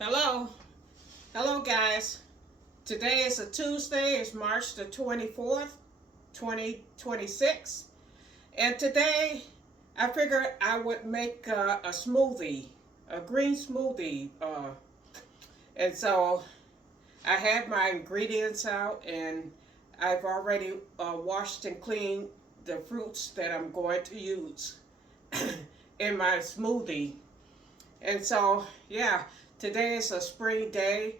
Hello. Hello, guys. Today is a Tuesday. It's March the 24th, 2026. And today I figured I would make a smoothie, a green smoothie. And so I had my ingredients out and I've already washed and cleaned the fruits that I'm going to use in my smoothie. And so, yeah, today is a spring day.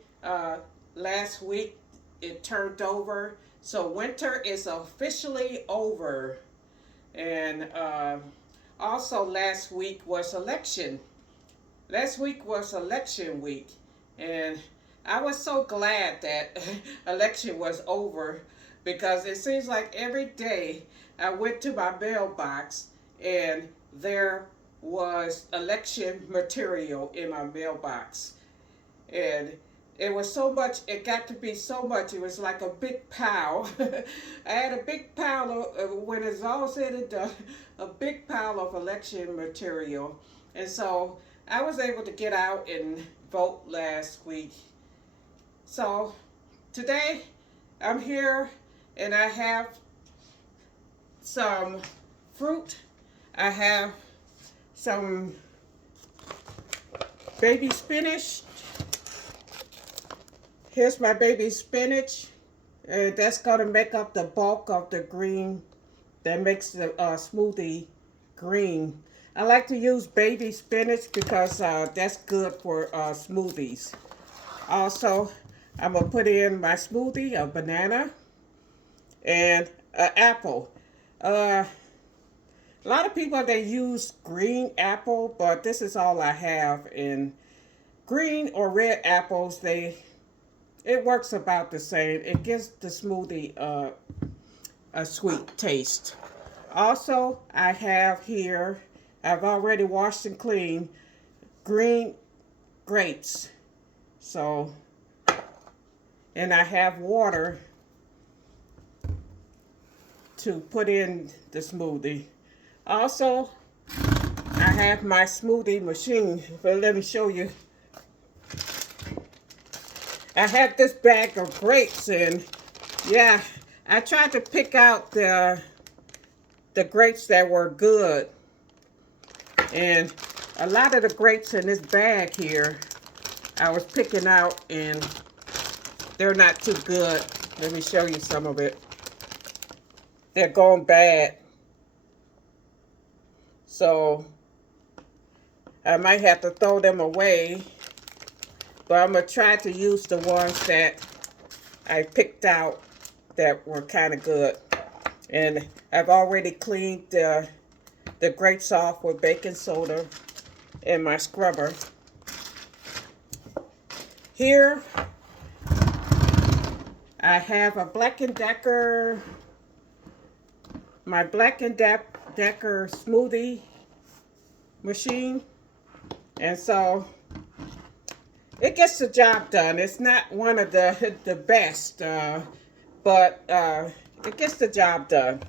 Last week it turned over. So winter is officially over. And also last week was election. Last week was election week. And I was so glad that election was over because it seems like every day I went to my mailbox and there was election material in my mailbox. And it was so much, it got to be so much, it was like a big pile. I had a big pile of, when it's all said and done, a big pile of election material. And so I was able to get out and vote last week. So today I'm here and I have some fruit. I have some baby spinach. Here's my baby spinach. That's going to make up the bulk of the green that makes the smoothie green. I like to use baby spinach because that's good for smoothies. Also, I'm going to put in my smoothie a banana and an apple. A lot of people, they use green apple, but this is all I have. And green or red apples, it works about the same. It gives the smoothie a sweet taste. Also, I have here, I've already washed and cleaned green grapes. So, and I have water to put in the smoothie. Also, I have my smoothie machine. But let me show you. I have this bag of grapes, and yeah, I tried to pick out the grapes that were good. And a lot of the grapes in this bag here, I was picking out, and they're not too good. Let me show you some of it. They're going bad. So I might have to throw them away. But I'm going to try to use the ones that I picked out that were kind of good. And I've already cleaned the grapes off with baking soda in my scrubber. Here, I have a Black & Decker, my Black & Decker smoothie machine. And so it gets the job done. It's not one of the best, but it gets the job done.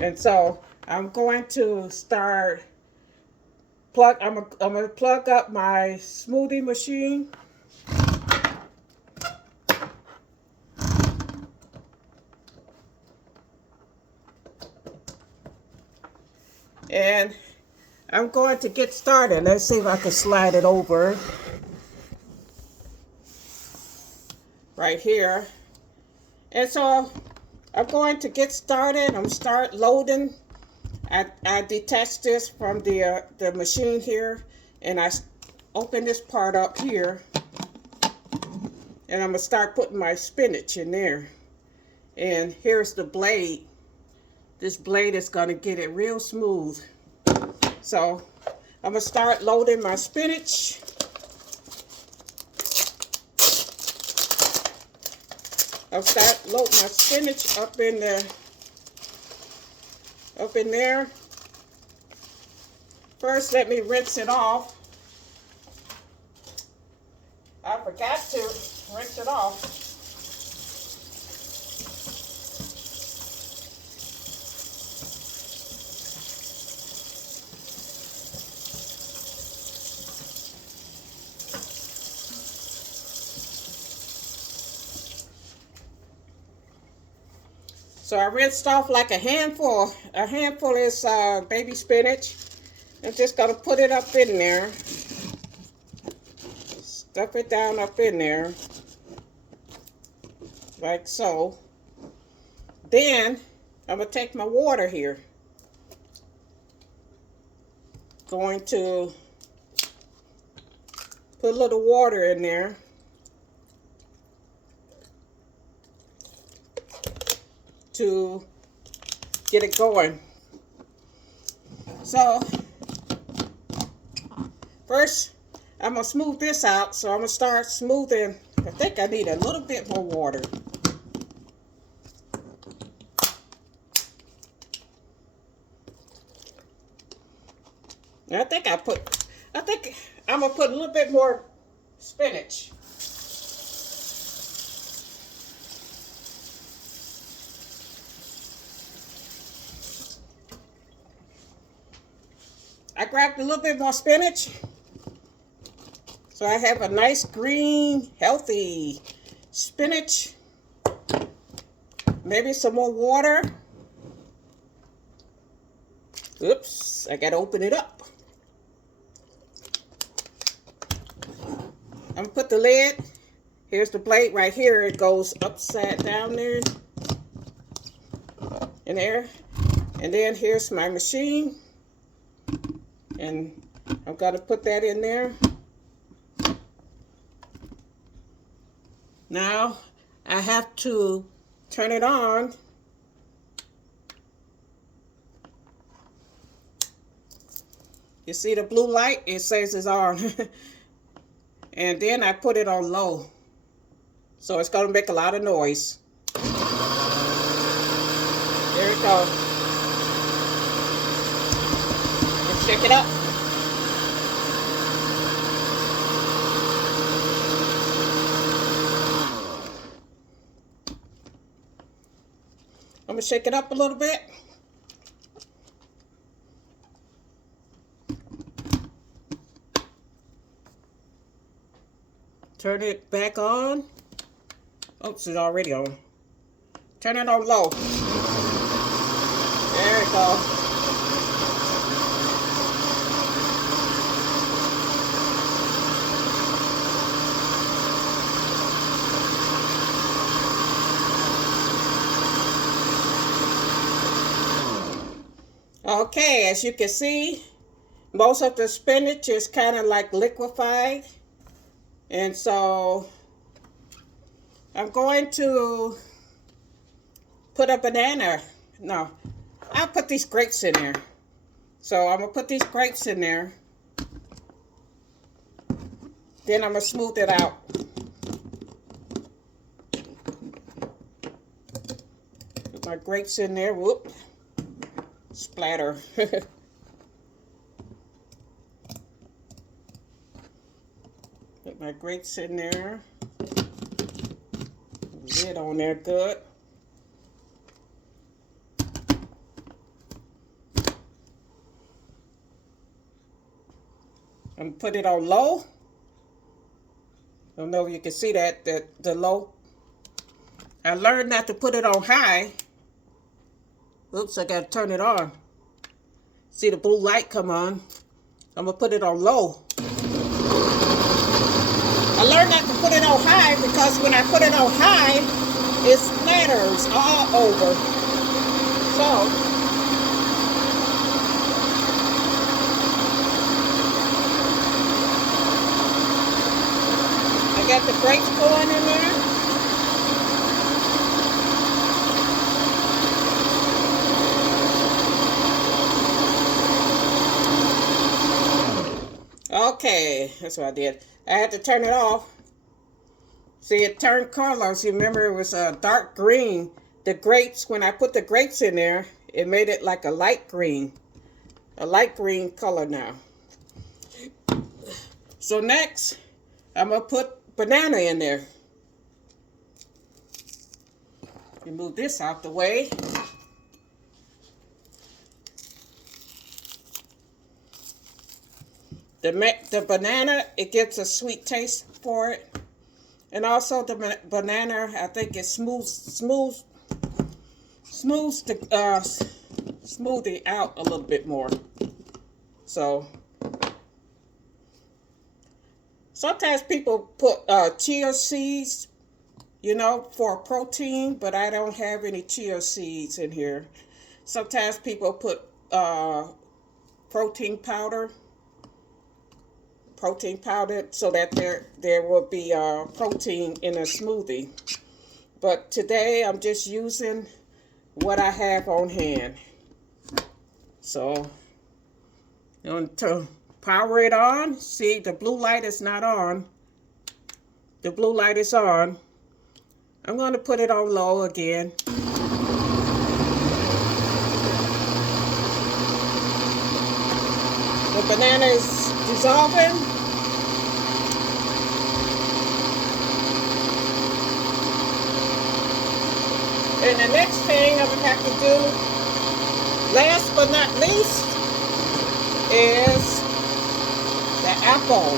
And so I'm going to start I'm gonna plug up my smoothie machine. And I'm going to get started. Let's see if I can slide it over right here. And so I'm going to get started. I'm start loading. I detached this from the machine here, and I open this part up here, and I'm gonna start putting my spinach in there. And here's the blade. This blade is gonna get it real smooth. So I'm gonna start loading my spinach. I'll start loading my spinach up in there. First, let me rinse it off. I forgot to rinse it off. So I rinsed off like a handful. A handful is baby spinach. I'm just gonna put it up in there. Stuff it down up in there. Like so. Then I'm gonna take my water here. Going to put a little water in there. To get it going. So first I'm gonna smooth this out, so I'm gonna start smoothing. I think I need a little bit more water. And I think I'm gonna put a little bit more spinach. I grabbed a little bit more spinach. So I have a nice green, healthy spinach. Maybe some more water. Oops, I gotta open it up. I'm gonna put the lid. Here's the plate right here. It goes upside down there. In there. And then here's my machine. And I'm gonna put that in there. Now I have to turn it on. You see the blue light? It says it's on. And then I put it on low. So it's gonna make a lot of noise. There it goes. Let's shake it up. I'm gonna shake it up a little bit. Turn it back on. Oops, it's already on. Turn it on low. There it goes. Okay, as you can see, most of the spinach is kind of like liquefied. And so I'm going to put a banana. No, I'll put these grapes in there. So I'm going to put these grapes in there. Then I'm going to smooth it out. Put my grapes in there. Whoop. Splatter. Put my grapes in there. Lid on there good. I'm gonna put it on low. I don't know if you can see that, the low. I learned not to put it on high. Oops, I gotta turn it on. See the blue light come on. I'm gonna put it on low. I learned not to put it on high because when I put it on high, it splatters all over. So, I got the grapes going in there. Okay, that's what I did. I had to turn it off. See, it turned colors. You remember it was a dark green. The grapes, when I put the grapes in there, it made it like a light green. A light green color now. So next, I'm going to put banana in there. Move this out the way. The banana, it gets a sweet taste for it. And also the banana, I think it smooths smooths the smoothie out a little bit more. So sometimes people put chia seeds, you know, for protein, but I don't have any chia seeds in here. Sometimes people put protein powder so that there will be protein in a smoothie. But today I'm just using what I have on hand. So I'm going to power it on. See, the blue light is not on. The blue light is on. I'm going to put it on low again. The banana is dissolving. And the next thing I'm going to have to do, last but not least, is the apple.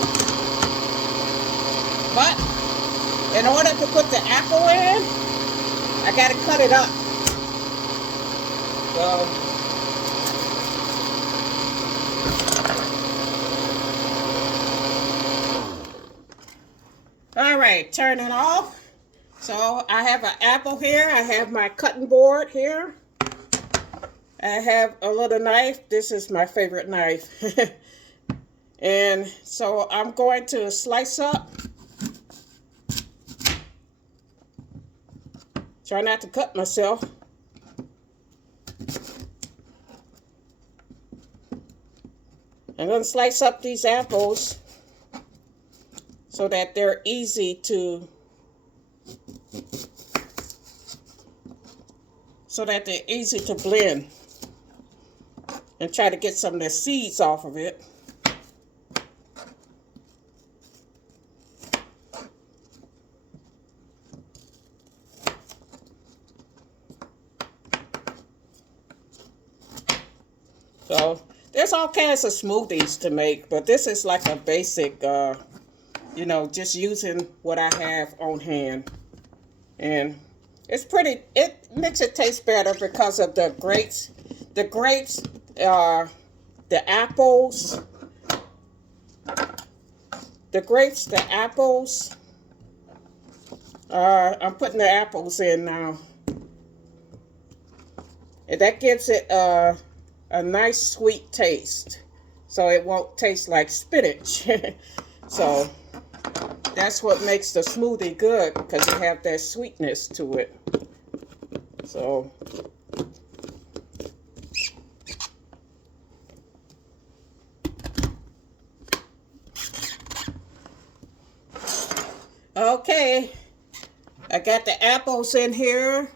But in order to put the apple in, I got to cut it up. So all right, turn it off. So I have an apple here. I have my cutting board here. I have a little knife. This is my favorite knife. And so I'm going to slice up. Try not to cut myself. I'm going to slice up these apples so that they're easy to blend, and try to get some of the seeds off of it. So there's all kinds of smoothies to make, but this is like a basic, you know, just using what I have on hand. And it's pretty, it makes it taste better because of the grapes, the apples, I'm putting the apples in now. And that gives it a nice sweet taste. So it won't taste like spinach. So that's what makes the smoothie good, because you have that sweetness to it. So okay, I got the apples in here.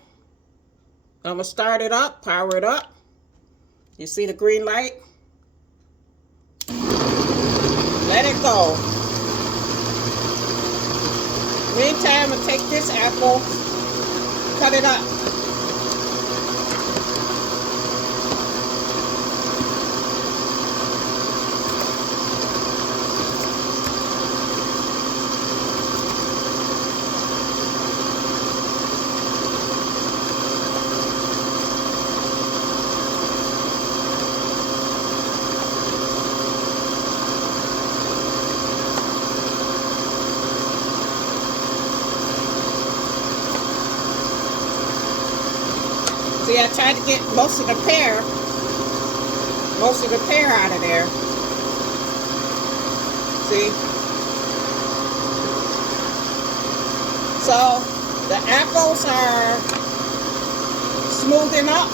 I'm gonna start it up, power it up. You see the green light? Let it go. Meantime, I'm gonna take this apple, cut it up. See, I tried to get most of the pear out of there. See? So the apples are smoothing up.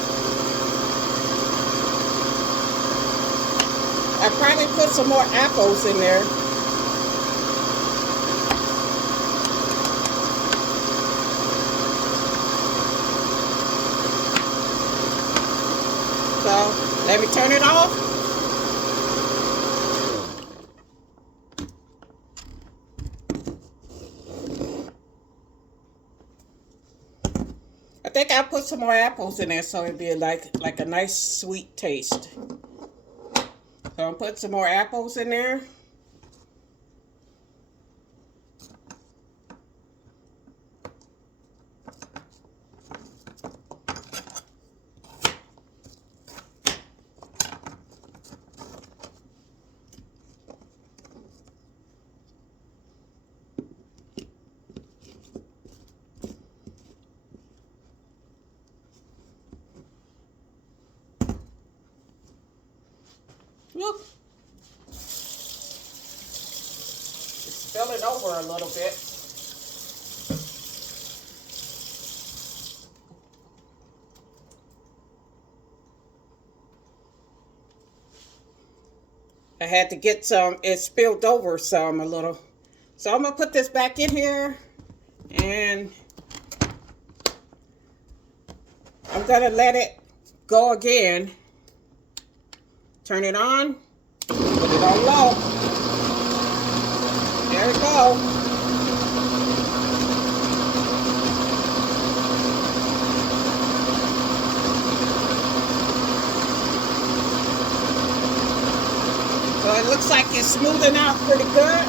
I probably put some more apples in there. So let me turn it off. I think I'll put some more apples in there so it'll be like a nice sweet taste. So I'll put some more apples in there. Look, it's spilling over a little bit. I had to get some, it spilled over some a little. So I'm going to put this back in here, and I'm going to let it go again. Turn it on, put it on low. There we go. So it looks like it's smoothing out pretty good.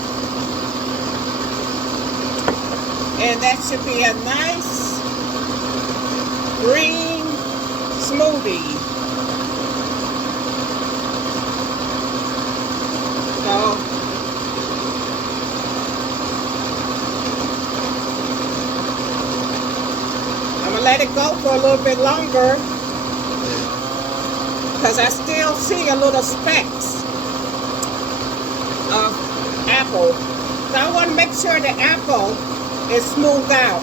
And that should be a nice green smoothie. So I'm gonna let it go for a little bit longer because I still see a little specks of apple. So I want to make sure the apple is smoothed out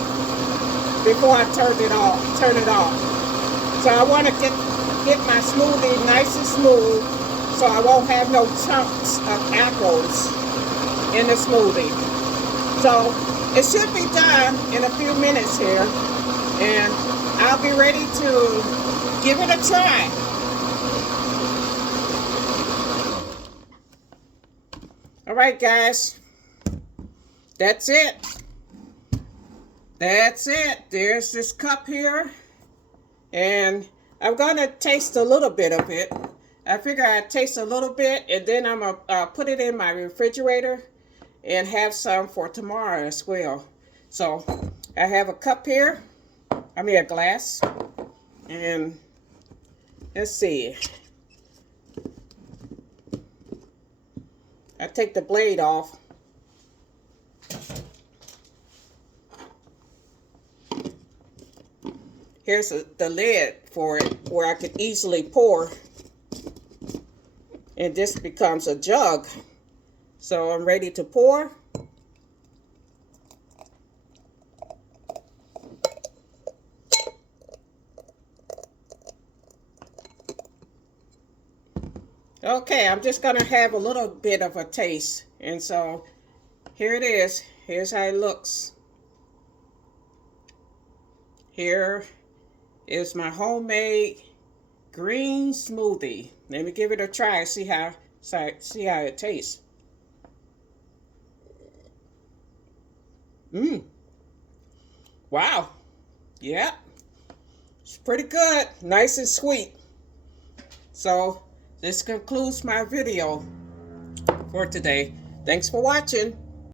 before I turn it off. So I want to get my smoothie nice and smooth so I won't have no chunks of apples in the smoothie. So it should be done in a few minutes here, and I'll be ready to give it a try. All right, guys, that's it. That's it. There's this cup here, and I'm gonna taste a little bit of it. I figure I'd taste a little bit, and then I'm gonna put it in my refrigerator and have some for tomorrow as well. So I have a cup here, a glass, and let's see. I take the blade off. Here's the lid for it where I could easily pour. And this becomes a jug. So I'm ready to pour. Okay, I'm just going to have a little bit of a taste. And so here it is. Here's how it looks. Here is my homemade green smoothie. Let me give it a try, see how it tastes. Wow. Yeah. It's pretty good. Nice and sweet. So this concludes my video for today. Thanks for watching.